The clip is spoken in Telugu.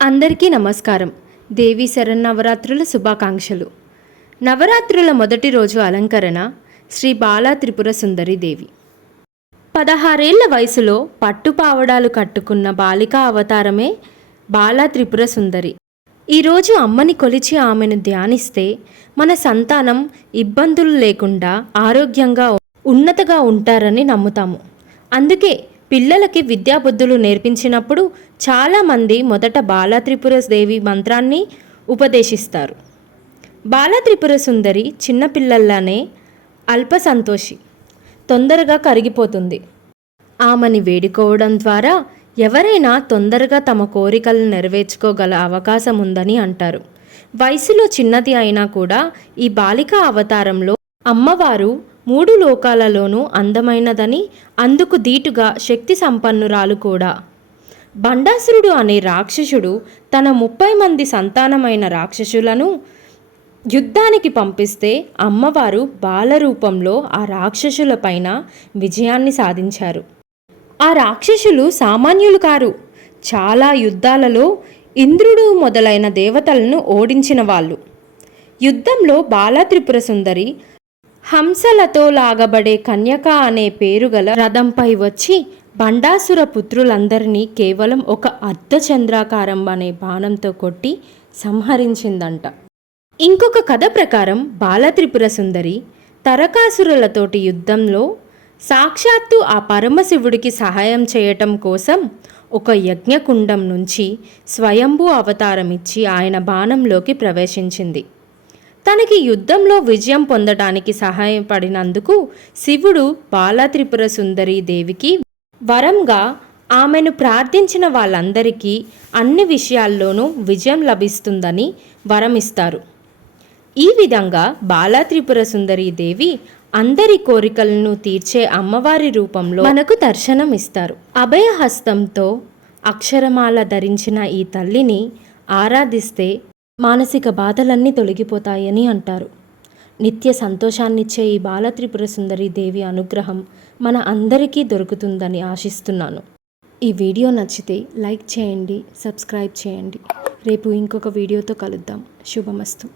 అందరికీ నమస్కారం. దేవి శరన్నవరాత్రుల శుభాకాంక్షలు. నవరాత్రుల మొదటి రోజు అలంకరణ శ్రీ బాలా త్రిపుర సుందరి దేవి. 16 ఏళ్ల వయసులో పట్టుపావడాలు కట్టుకున్న బాలికా అవతారమే బాలా త్రిపుర సుందరి. ఈరోజు అమ్మని కొలిచి ఆమెను ధ్యానిస్తే మన సంతానం ఇబ్బందులు లేకుండా ఆరోగ్యంగా ఉన్నతగా ఉంటారని నమ్ముతాము. అందుకే పిల్లలకి విద్యాబుద్ధులు నేర్పించినప్పుడు చాలామంది మొదట బాలా త్రిపుర దేవి మంత్రాన్ని ఉపదేశిస్తారు. బాలా త్రిపుర సుందరి చిన్నపిల్లల్లానే అల్ప సంతోషి, తొందరగా కరిగిపోతుంది. ఆమెని వేడుకోవడం ద్వారా ఎవరైనా తొందరగా తమ కోరికలను నెరవేర్చుకోగల అవకాశం ఉందని అంటారు. వయసులో చిన్నది అయినా కూడా ఈ బాలికా అవతారంలో అమ్మవారు 3 లోకాలలోనూ అందమైనదని, అందుకు దీటుగా శక్తి సంపన్నురాలు కూడా. బండాసురుడు అనే రాక్షసుడు తన 30 మంది సంతానమైన రాక్షసులను యుద్ధానికి పంపిస్తే అమ్మవారు బాలరూపంలో ఆ రాక్షసులపైన విజయాన్ని సాధించారు. ఆ రాక్షసులు సామాన్యులు కారు. చాలా యుద్ధాలలో ఇంద్రుడు మొదలైన దేవతలను ఓడించిన వాళ్ళు. యుద్ధంలో బాలా త్రిపుర సుందరి హంసలతో లాగబడే కన్యక అనే పేరుగల రథంపై వచ్చి బండాసుర పుత్రులందరినీ కేవలం ఒక అర్ధచంద్రాకారం అనే బాణంతో కొట్టి సంహరించిందంట. ఇంకొక కథ ప్రకారం బాలా త్రిపుర సుందరి తరకాసురులతోటి యుద్ధంలో సాక్షాత్తు ఆ పరమశివుడికి సహాయం చేయటం కోసం ఒక యజ్ఞకుండం నుంచి స్వయంభూ అవతారమిచ్చి ఆయన బాణంలోకి ప్రవేశించింది. తనకి యుద్ధంలో విజయం పొందడానికి సహాయపడినందుకు శివుడు బాలా త్రిపుర సుందరి దేవికి వరంగా ఆమెను ప్రార్థించిన వాళ్ళందరికీ అన్ని విషయాల్లోనూ విజయం లభిస్తుందని వరమిస్తారు. ఈ విధంగా బాలా త్రిపుర సుందరి దేవి అందరి కోరికలను తీర్చే అమ్మవారి రూపంలో మనకు దర్శనం ఇస్తారు. అభయహస్తంతో అక్షరమాల ధరించిన ఈ తల్లిని ఆరాధిస్తే మానసిక బాధలన్నీ తొలగిపోతాయని అంటారు. నిత్య సంతోషాన్నిచ్చే ఈ బాలా త్రిపుర సుందరి దేవి అనుగ్రహం మన అందరికీ దొరుకుతుందని ఆశిస్తున్నాను. ఈ వీడియో నచ్చితే లైక్ చేయండి, సబ్స్క్రైబ్ చేయండి. రేపు ఇంకొక వీడియోతో కలుద్దాం. శుభమస్తు.